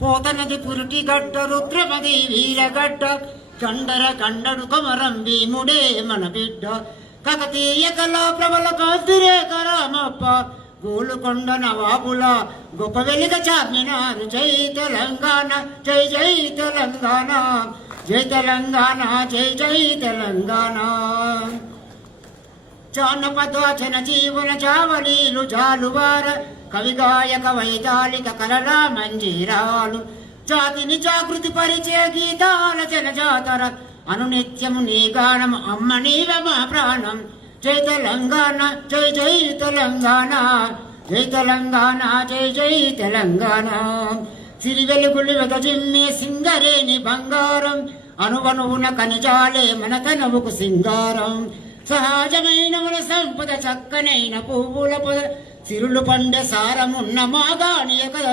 పోతనది పురుటి గడ్డ రుద్రమది వీరగడ్డ కండర కండడు కొమరం భీముడే మన బిడ్డ కకతీయ కళా ప్రబల కాంతిరేఖ రామప్ప గోలుకొండ నవాబుల గొప్ప వెలుగ చార్మినారు జై తెలంగాణ జై జై తెలంగాణ జై తెలంగాణ జై జై తెలంగాణ జానపదోచన జీవన చావలీలు జాలువార కవిగాయక వైతాళిక కలలా మంజీరాలు జాతిని జాగృతి పరిచే గీతాల జనజాతర అనునిత్యము నీ గానం అమ్మ నీవ మా ప్రాణం జై తెలంగాణ జై జై తెలంగాణ జై తెలంగాణ జై జై తెలంగాణ సిరి వెలుగులు వెదజిమ్మే సింగరేణి బంగారం అనువనువున కనిజాలే మన తనవుకు సింగారం సహజమైన మన సంపద చక్కనైన పువ్వుల పొద సిరులు పండే సారమున్న మాగాణియ కదా